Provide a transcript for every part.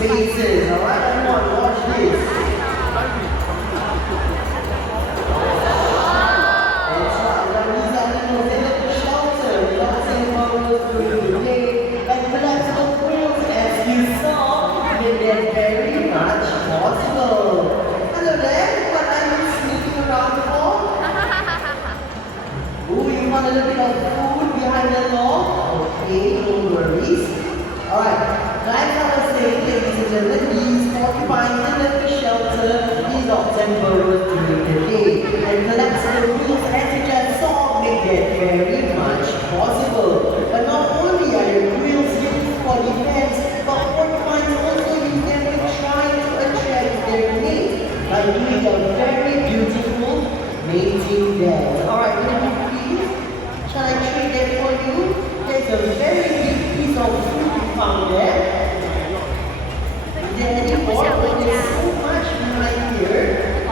spaces. Alright, everyone, watch this. That's right. Now these animals, they look for shelter. They're not saying burrows during the day. Like collapsible wheels, as you saw, made that very much possible. Hello there, what are you sneaking around for? Ooh, you want a little bit of food behind the log? Okay, no worries. Alright, like I was saying, ladies and gentlemen, these porcupines they live for shelter, these often burrows during the day. And collapsible wheels, as you just saw, make that very much possible. But not only are the wheels used for defense, but porcupines also use them to try to attract their mate by doing a very beautiful mating dance. Alright, will you please? Shall I trade that for you? There's a very big piece of fruit you found there. Is there any more? Oh, there's so much behind here.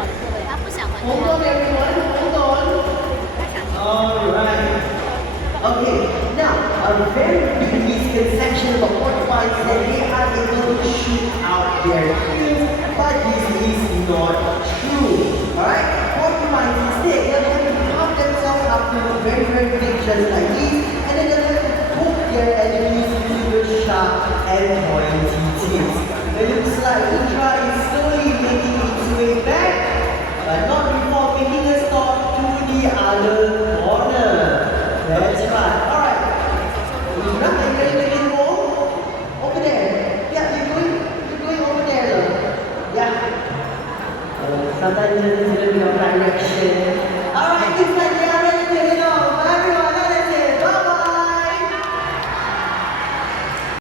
Hold on everyone, hold on. Alright. Okay, now a very big misconception about porcupines is that they are able to shoot out their quills, but this is not true. Alright? Porcupines instead, they'll have to pump themselves up to very, very big just like this, and then they'll have to poke their enemies with the sharp and pointy tips. It looks like Udra is slowly making its way back, but not before making a stop to the other corner. That's right. Alright. Udra, are you ready to get home? Over there. Yeah, you're going over there. Yeah. Sometimes there's a little bit of direction. Alright, it's like